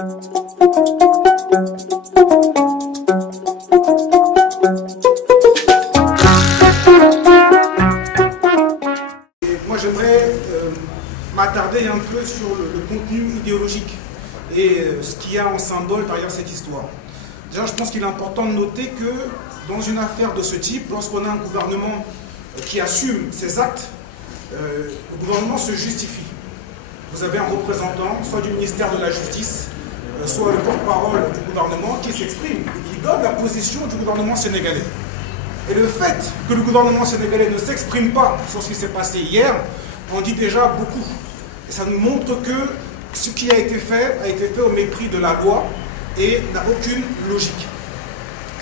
Moi j'aimerais m'attarder un peu sur le contenu idéologique et ce qu'il y a en symbole derrière cette histoire. Déjà, je pense qu'il est important de noter que dans une affaire de ce type, lorsqu'on a un gouvernement qui assume ses actes, le gouvernement se justifie. Vous avez un représentant, soit du ministère de la Justice, soit le porte-parole du gouvernement, qui s'exprime et qui donne la position du gouvernement sénégalais. Et le fait que le gouvernement sénégalais ne s'exprime pas sur ce qui s'est passé hier, en dit déjà beaucoup. Et ça nous montre que ce qui a été fait au mépris de la loi et n'a aucune logique.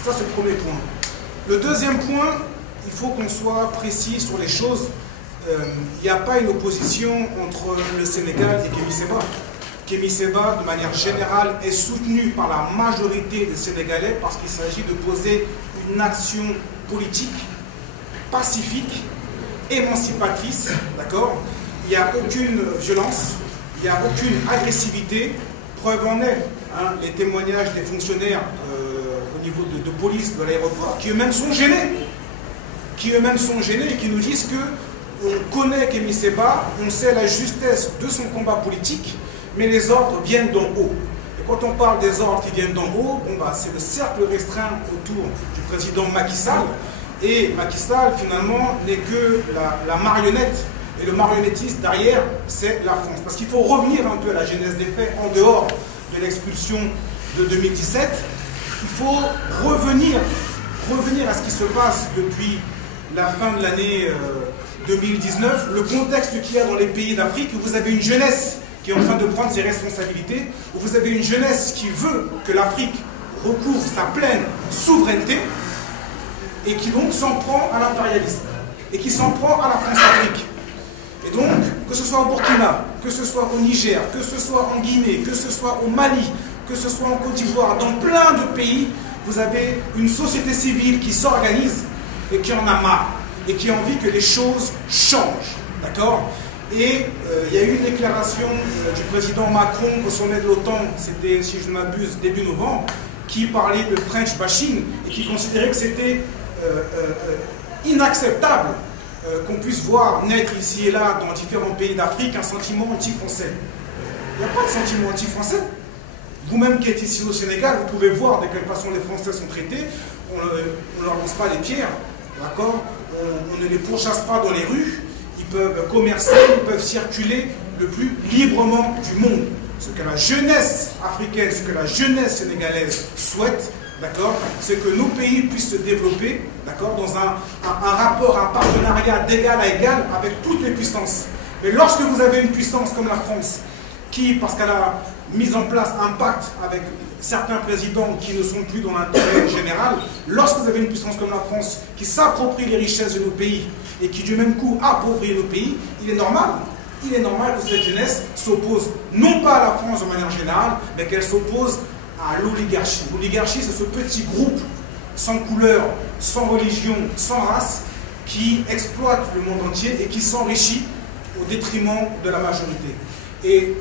Ça, c'est le premier point. Le deuxième point, il faut qu'on soit précis sur les choses. Il n'y a pas une opposition entre le Sénégal et Kémi Séba. Kémi Séba, de manière générale, est soutenu par la majorité des Sénégalais parce qu'il s'agit de poser une action politique, pacifique, émancipatrice, d'accord? Il n'y a aucune violence, il n'y a aucune agressivité. Preuve en est, hein, les témoignages des fonctionnaires au niveau de police de l'aéroport, qui eux-mêmes sont gênés. Et qui nous disent que on connaît Kémi Séba, on sait la justesse de son combat politique, mais les ordres viennent d'en haut. Et quand on parle des ordres qui viennent d'en haut, bon, bah, c'est le cercle restreint autour du président Macky Sall. Et Macky Sall, finalement, n'est que la marionnette. Et le marionnettiste derrière, c'est la France. Parce qu'il faut revenir un peu à la genèse des faits, en dehors de l'expulsion de 2017. Il faut revenir à ce qui se passe depuis la fin de l'année 2019, le contexte qu'il y a dans les pays d'Afrique, où vous avez une jeunesse qui est en train de prendre ses responsabilités, où vous avez une jeunesse qui veut que l'Afrique recouvre sa pleine souveraineté, et qui donc s'en prend à l'impérialisme, et qui s'en prend à la France-Afrique. Et donc, que ce soit au Burkina, que ce soit au Niger, que ce soit en Guinée, que ce soit au Mali, que ce soit en Côte d'Ivoire, dans plein de pays, vous avez une société civile qui s'organise et qui en a marre, et qui a envie que les choses changent. D'accord? Et il y a eu une déclaration du président Macron au sommet de l'OTAN, c'était, si je ne m'abuse, début novembre, qui parlait de French bashing et qui considérait que c'était inacceptable qu'on puisse voir naître ici et là, dans différents pays d'Afrique, un sentiment anti-français. Il n'y a pas de sentiment anti-français. Vous-même qui êtes ici au Sénégal, vous pouvez voir de quelle façon les Français sont traités. On ne leur lance pas les pierres, d'accord? On ne les pourchasse pas dans les rues. Ils peuvent commercer, ils peuvent circuler le plus librement du monde. Ce que la jeunesse africaine, ce que la jeunesse sénégalaise souhaite, d'accord, c'est que nos pays puissent se développer, d'accord, dans un rapport, un partenariat d'égal à égal avec toutes les puissances. Mais lorsque vous avez une puissance comme la France, qui, parce qu'elle a mis en place un pacte avec certains présidents qui ne sont plus dans l'intérêt général, lorsque vous avez une puissance comme la France qui s'approprie les richesses de nos pays et qui du même coup appauvrit nos pays, il est normal que cette jeunesse s'oppose non pas à la France de manière générale, mais qu'elle s'oppose à l'oligarchie. L'oligarchie, c'est ce petit groupe sans couleur, sans religion, sans race, qui exploite le monde entier et qui s'enrichit au détriment de la majorité. Et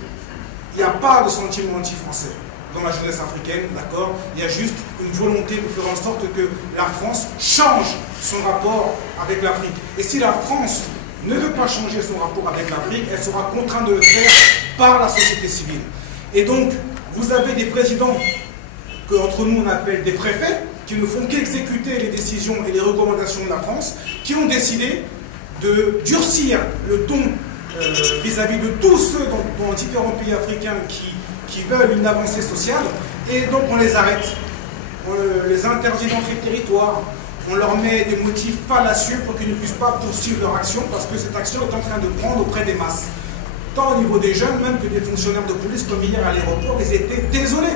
il n'y a pas de sentiment anti-français dans la jeunesse africaine, d'accord? Il y a juste une volonté de faire en sorte que la France change son rapport avec l'Afrique. Et si la France ne veut pas changer son rapport avec l'Afrique, elle sera contrainte de le faire par la société civile. Et donc, vous avez des présidents qu'entre nous on appelle des préfets, qui ne font qu'exécuter les décisions et les recommandations de la France, qui ont décidé de durcir le ton vis-à-vis de tous ceux dans différents pays africains qui veulent une avancée sociale, et donc on les arrête, on les interdit d'entrer le territoire, on leur met des motifs fallacieux pour qu'ils ne puissent pas poursuivre leur action, parce que cette action est en train de prendre auprès des masses. Tant au niveau des jeunes, même que des fonctionnaires de police, comme hier à l'aéroport, ils étaient désolés.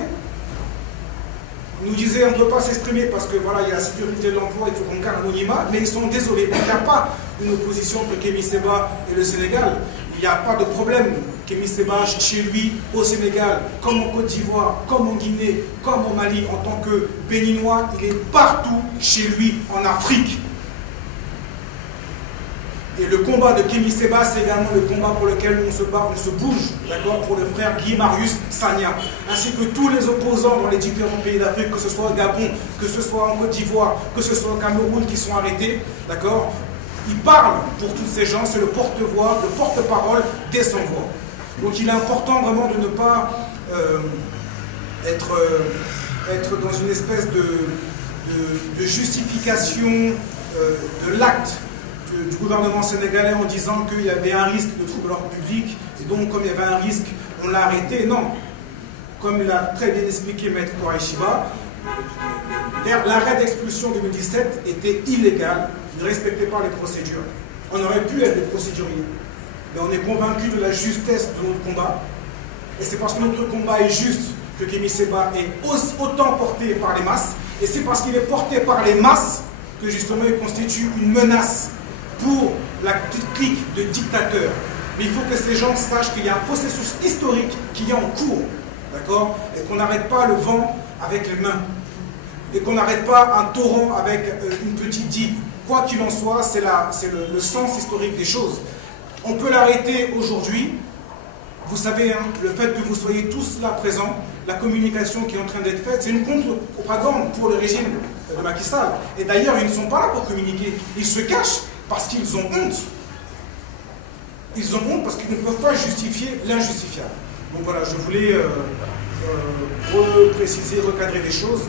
Ils nous disaient on ne peut pas s'exprimer parce que voilà, il y a la sécurité de l'emploi, il faut qu'on garde l'anonymat, mais ils sont désolés. Il n'y a pas une opposition entre Kémi Séba et le Sénégal. Il n'y a pas de problème. Kémi Séba, chez lui, au Sénégal, comme en Côte d'Ivoire, comme en Guinée, comme au Mali, en tant que Béninois, il est partout chez lui en Afrique. Et le combat de Kémy Séba, c'est également le combat pour lequel on se bat, on se bouge, d'accord, pour le frère Guy Marius Sagna, ainsi que tous les opposants dans les différents pays d'Afrique, que ce soit au Gabon, que ce soit en Côte d'Ivoire, que ce soit au Cameroun, qui sont arrêtés, d'accord. Il parle pour tous ces gens, c'est le porte-voix, le porte-parole des sans-voix. Donc il est important vraiment de ne pas être dans une espèce de justification de l'acte du gouvernement sénégalais en disant qu'il y avait un risque de trouble à l'ordre public, et donc comme il y avait un risque, on l'a arrêté. Non. Comme l'a très bien expliqué Maître Koraïchiba, l'arrêt d'expulsion 2017 était illégal, il ne respectait pas les procédures. On aurait pu être des procéduriers, mais on est convaincu de la justesse de notre combat, et c'est parce que notre combat est juste que Kémy Séba est autant porté par les masses, et c'est parce qu'il est porté par les masses que justement il constitue une menace pour la petite clique de dictateurs. Mais il faut que ces gens sachent qu'il y a un processus historique qui est en cours, d'accord, et qu'on n'arrête pas le vent avec les mains, et qu'on n'arrête pas un torrent avec une petite digue. Quoi qu'il en soit, c'est le sens historique des choses. On peut l'arrêter aujourd'hui. Vous savez, hein, le fait que vous soyez tous là présents, la communication qui est en train d'être faite, c'est une contre-propagande pour le régime de Macky Sall. Et d'ailleurs, ils ne sont pas là pour communiquer. Ils se cachent parce qu'ils ont honte. Ils ont honte parce qu'ils ne peuvent pas justifier l'injustifiable. Donc voilà, je voulais repréciser, recadrer les choses.